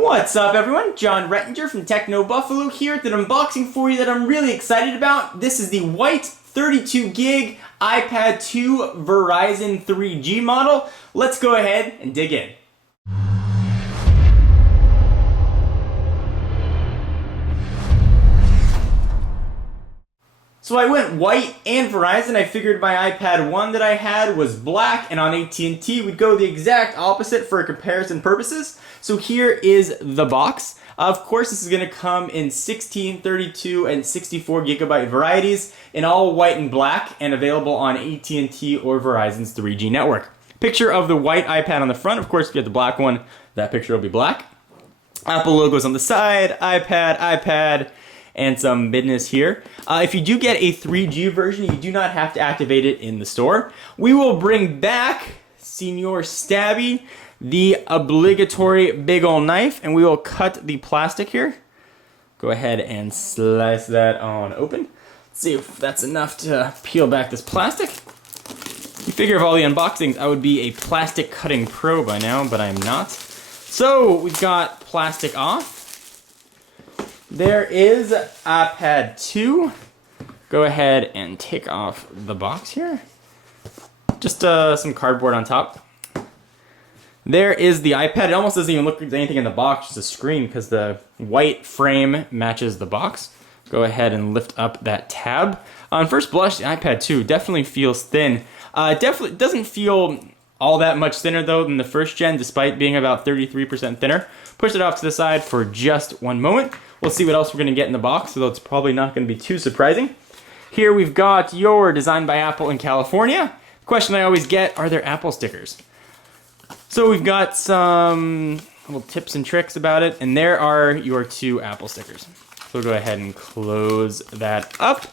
What's up everyone? John Rettinger from TechnoBuffalo here with an unboxing for you that I'm really excited about. This is the white 32 gig iPad 2 Verizon 3G model. Let's go ahead and dig in. So I went white and Verizon. I figured my iPad 1 that I had was black, and on AT&T we'd go the exact opposite for comparison purposes. So here is the box. Of course, this is going to come in 16, 32, and 64 gigabyte varieties in all white and black, and available on AT&T or Verizon's 3G network. Picture of the white iPad on the front. Of course, if you get the black one, that picture will be black. Apple logos on the side, iPad, and some business here. If you do get a 3G version, you do not have to activate it in the store. We will bring back Senor Stabby, the obligatory big ol' knife, and we will cut the plastic here. Go ahead and slice that on open. Let's see if that's enough to peel back this plastic. You figure of all the unboxings, I would be a plastic cutting pro by now, but I'm not. So we've got plastic off. There is iPad 2. Go ahead and take off the box here. Just some cardboard on top. There is the iPad. It almost doesn't even look like anything in the box, just a screen, because the white frame matches the box. Go ahead and lift up that tab. On first blush, the iPad 2 definitely feels thin. Definitely doesn't feel all that much thinner though than the first gen, despite being about 33% thinner. Push it off to the side for just one moment. We'll see what else we're going to get in the box, although it's probably not going to be too surprising. Here we've got your Designed by Apple in California. The question I always get, are there Apple stickers? So we've got some little tips and tricks about it, and there are your two Apple stickers. So we'll go ahead and close that up.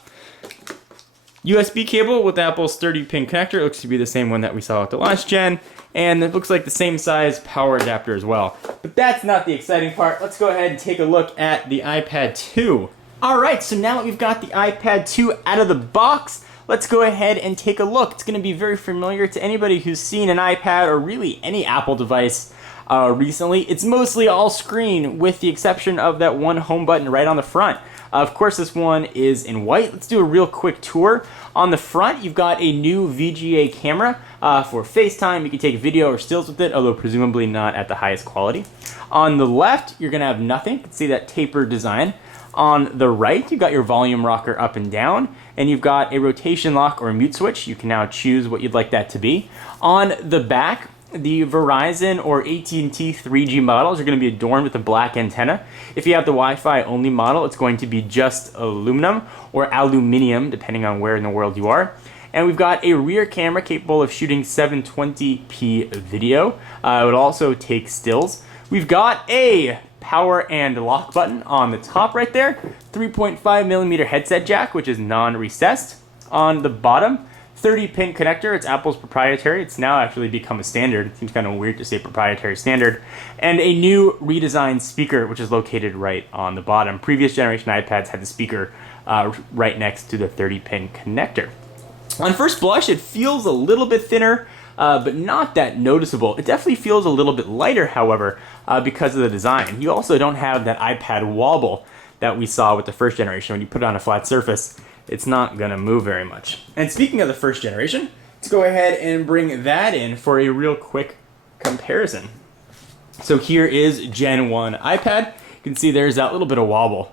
USB cable with Apple's 30-pin connector. It looks to be the same one that we saw with the last gen, and it looks like the same size power adapter as well. But that's not the exciting part. Let's go ahead and take a look at the iPad 2. Alright, so now that we've got the iPad 2 out of the box, let's go ahead and take a look. It's going to be very familiar to anybody who's seen an iPad or really any Apple device recently. It's mostly all screen with the exception of that one home button right on the front. Of course, this one is in white. Let's do a real quick tour. On the front, you've got a new VGA camera for FaceTime. You can take video or stills with it, although presumably not at the highest quality. On the left, you're going to have nothing. You can see that tapered design. On the right, you've got your volume rocker up and down, and you've got a rotation lock or a mute switch. You can now choose what you'd like that to be. On the back, the Verizon or AT&T 3G models are going to be adorned with a black antenna. If you have the Wi-Fi only model, it's going to be just aluminum or aluminium, depending on where in the world you are. And we've got a rear camera capable of shooting 720p video. It would also take stills. We've got a power and lock button on the top right there. 3.5mm headset jack, which is non-recessed. On the bottom, 30-pin connector. It's Apple's proprietary. It's now actually become a standard. It seems kind of weird to say proprietary standard. And a new redesigned speaker, which is located right on the bottom. Previous generation iPads had the speaker right next to the 30-pin connector. On first blush, it feels a little bit thinner, but not that noticeable. It definitely feels a little bit lighter, however, because of the design. You also don't have that iPad wobble that we saw with the first generation. When you put it on a flat surface, it's not going to move very much. And speaking of the first generation, let's go ahead and bring that in for a real quick comparison. So here is Gen 1 iPad. You can see there's that little bit of wobble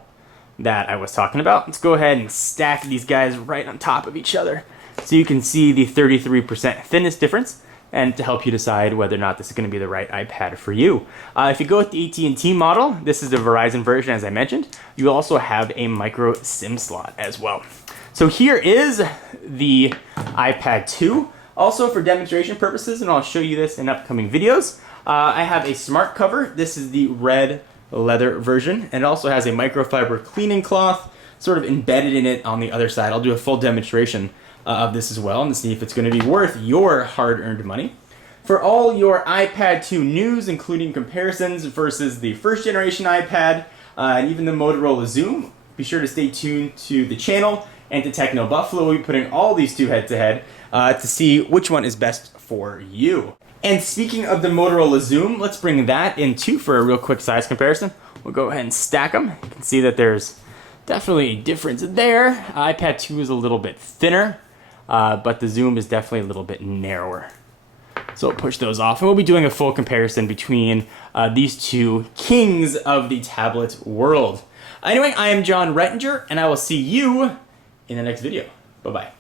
that I was talking about. Let's go ahead and stack these guys right on top of each other so you can see the 33% thinness difference, and to help you decide whether or not this is going to be the right iPad for you. If you go with the AT&T model, this is the Verizon version, as I mentioned. You also have a micro SIM slot as well. So here is the iPad 2. Also for demonstration purposes, and I'll show you this in upcoming videos, I have a smart cover. This is the red leather version, and it also has a microfiber cleaning cloth sort of embedded in it on the other side. I'll do a full demonstration of this as well and see if it's going to be worth your hard-earned money. For all your iPad 2 news, including comparisons versus the first generation iPad and even the Motorola Zoom, be sure to stay tuned to the channel and to TechnoBuffalo. We'll be putting all these two head-to-head to see which one is best for you. And speaking of the Motorola Zoom, let's bring that in too for a real quick size comparison. We'll go ahead and stack them. You can see that there's definitely a difference there. iPad 2 is a little bit thinner, but the Zoom is definitely a little bit narrower. So we'll push those off, and we'll be doing a full comparison between these two kings of the tablet world. Anyway, I am John Rettinger, and I will see you in the next video. Bye-bye.